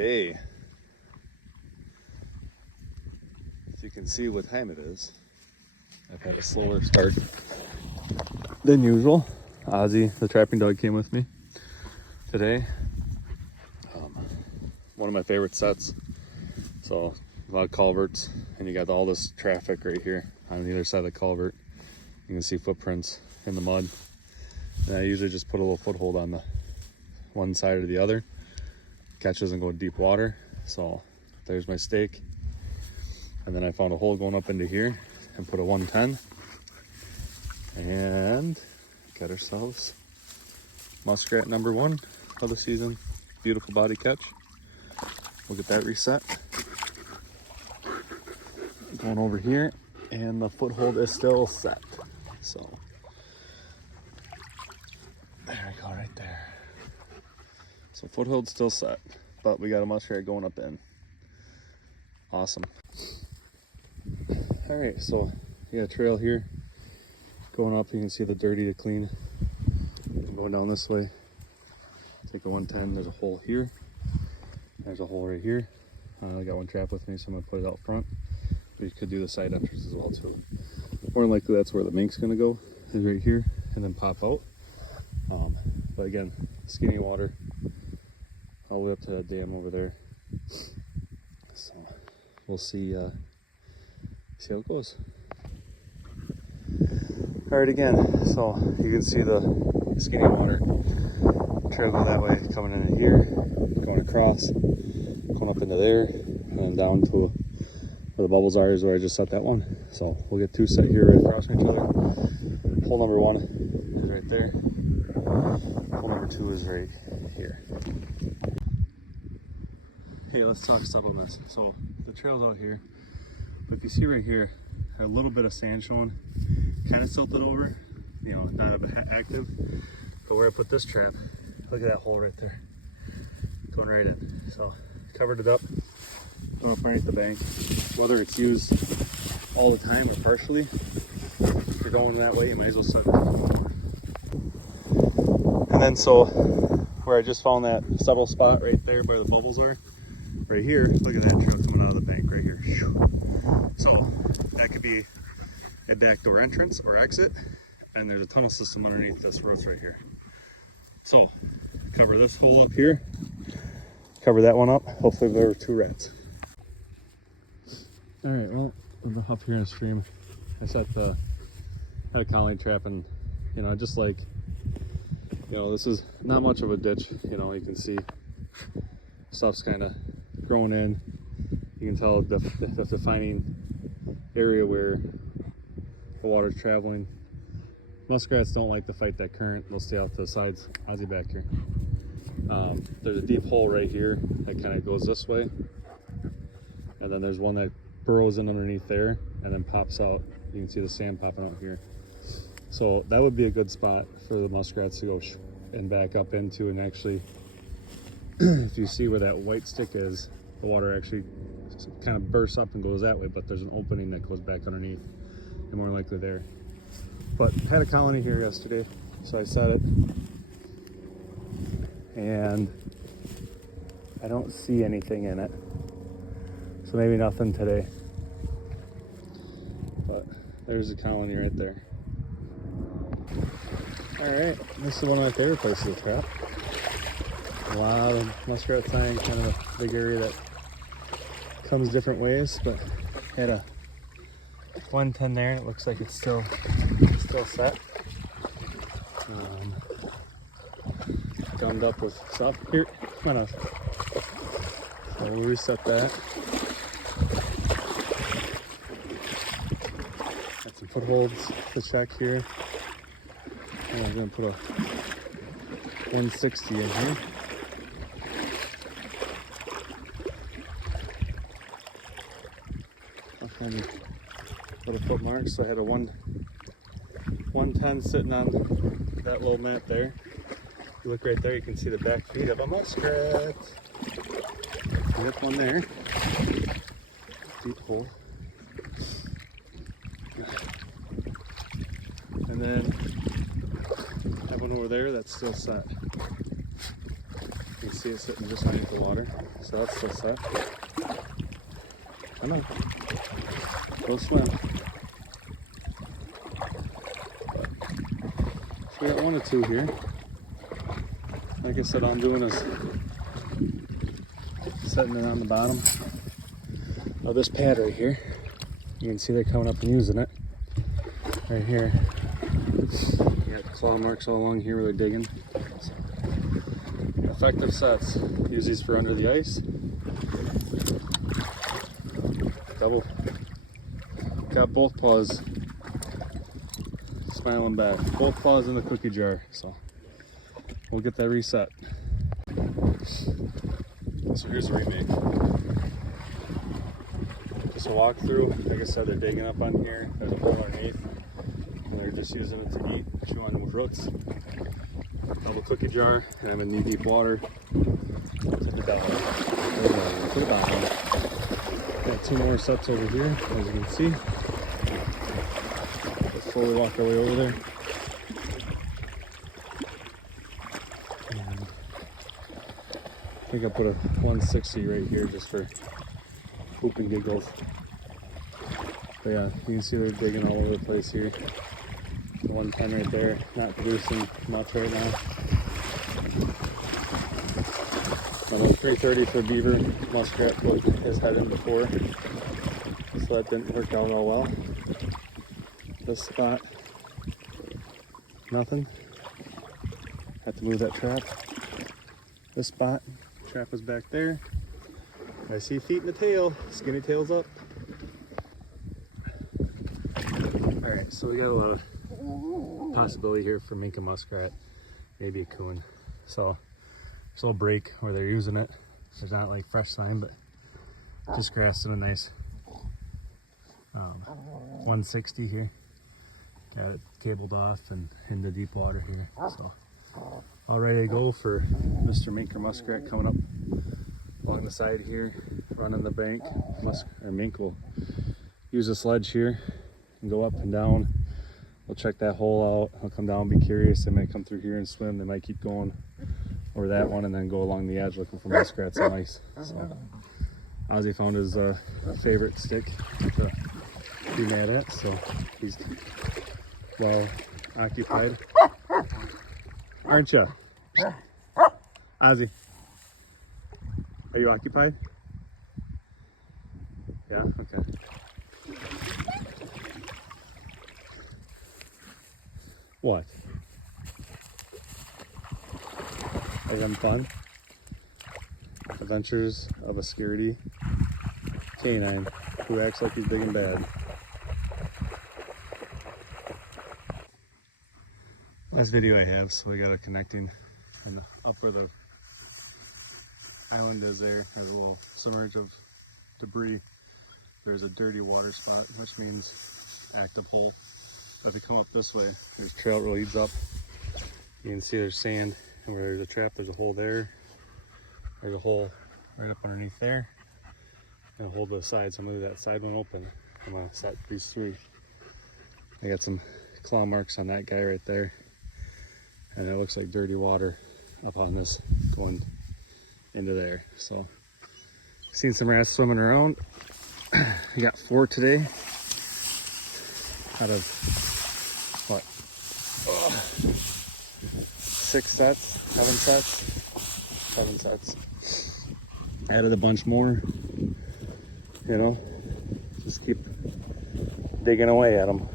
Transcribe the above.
day. As you can see what time it is. I've had a slower start than usual. Ozzy, the trapping dog, came with me today. One of my favorite sets. So a lot of culverts, and you got all this traffic right here on either side of the culvert. You can see footprints in the mud. And I usually just put a little foothold on the one side or the other. Catch doesn't go deep water. So there's my stake. And then I found a hole going up into here and put a 110. And got ourselves muskrat number 1 of the season. Beautiful body catch. We'll get that reset. Going over here, and the foothold is still set. So there we go, right there. So foothold's still set, but we got a muskrat going up in. Awesome. All right, so you got a trail here going up. You can see the dirty to clean. I'm going down this way. Take a 110. There's a hole here. There's a hole right here. I got one trap with me, so I'm gonna put it out front. But you could do the side entrance as well too. More than likely, that's where the mink's gonna go, is right here, and then pop out. But again, skinny water all the way up to that dam over there. So we'll see how it goes. All right, again, so you can see the skinny water trail go that way, coming into here, going across, going up into there, and then down to where the bubbles are is where I just set that one. So we'll get 2 set here right across from each other. Hole number 1 is right there. Hole number 2 is right here. Hey, let's talk suppleness. So the trail's out here, but if you see right here, a little bit of sand showing, kind of tilted over, you know, not active. But where I put this trap, look at that hole right there, going right in. So covered it up, going up underneath the bank. Whether it's used all the time or partially, if you're going that way, you might as well set it. And then so where I just found that subtle spot right there where the bubbles are, right here, look at that trail coming out of the bank right here. So that could be a back door entrance or exit, and there's a tunnel system underneath this roots right here. So cover this hole up here, cover that one up. Hopefully there were 2 rats. All right, well, we're up here in a stream. I had a colony trap, and you know, just like, you know, this is not much of a ditch. You know, you can see stuff's kind of growing in. You can tell the defining area where the water's traveling. Muskrats don't like to fight that current. They'll stay off to the sides. Ozzy back here. There's a deep hole right here that kind of goes this way. And then there's one that burrows in underneath there and then pops out. You can see the sand popping out here. So that would be a good spot for the muskrats to go and back up into. And actually, if you see where that white stick is, the water actually kind of bursts up and goes that way, but there's an opening that goes back underneath, and more likely there. But had a colony here yesterday, so I set it, and I don't see anything in it, so maybe nothing today. But there's a colony right there. All right, this is one of my favorite places to trap. A lot of muskrat sign, kind of a big area that comes different ways, but had a 110 there. It looks like it's still set. Gummed up with stuff. Here, come on. So we'll reset that. Got some footholds to check here. And I'm gonna put a 160 in here. And little foot marks. So I had a 110 sitting on that little mat there. If you look right there, you can see the back feet of a muskrat. Yep, one there. Deep hole. And then I have one over there that's still set. You can see it sitting just underneath the water. So that's still set. Come on. Go swim. So we got 1 or 2 here. Like I said, all I'm doing is setting it on the bottom of this pad right here. You can see they're coming up and using it. Right here. You got claw marks all along here where they're digging. So, effective sets. Use these for under the ice. Double. Got both paws smiling back. Both paws in the cookie jar. So we'll get that reset. So here's the remake. Just a walkthrough. Like I said, they're digging up on here. There's a hole underneath. And they're just using it to eat, chew on with roots. Double cookie jar, and I'm in knee deep water. To the belly. To the bottom. Got 2 more sets over here, as you can see. Let's slowly walk our way over there. And I think I put a 160 right here just for hoop and giggles. But yeah, you can see they're digging all over the place here. The 110 right there, not producing much right now. About 330 for beaver. Muskrat put his head in before, so that didn't work out all well. This spot, nothing. Had to move that trap. This spot, trap was back there. I see feet in the tail, skinny tails up. All right, so we got a lot of possibility here for mink and muskrat, maybe a coon. So there's a little break where they're using it. There's not like fresh sign, but just grass in a nice 160 here. Got it cabled off and into deep water here. So all ready to go for Mr. Mink or muskrat coming up along the side here, running the bank. Mink will use a sledge here and go up and down. We'll check that hole out. I'll come down, be curious. They might come through here and swim. They might keep going over that one and then go along the edge looking for muskrats and mice. So Ozzy found his favorite stick to be mad at, so he's well occupied. Aren't you? Ozzy, are you occupied? Yeah, okay. What? Are you having fun? Adventures of a scaredy canine who acts like he's big and bad. Last video I have, so we got it connecting, and up where the island is there's a little submerge of debris. There's a dirty water spot, which means active hole. If you come up this way, there's a trail that leads up. You can see there's sand, and where there's a trap, there's a hole there. There's a hole right up underneath there, and a hole to the side. So I'm gonna leave that side one open. I'm gonna set these 3. I got some claw marks on that guy right there, and it looks like dirty water up on this going into there. So seen some rats swimming around. I got 4 today out of what, 6 sets, 7 sets, 7 sets. Added a bunch more, you know, just keep digging away at them.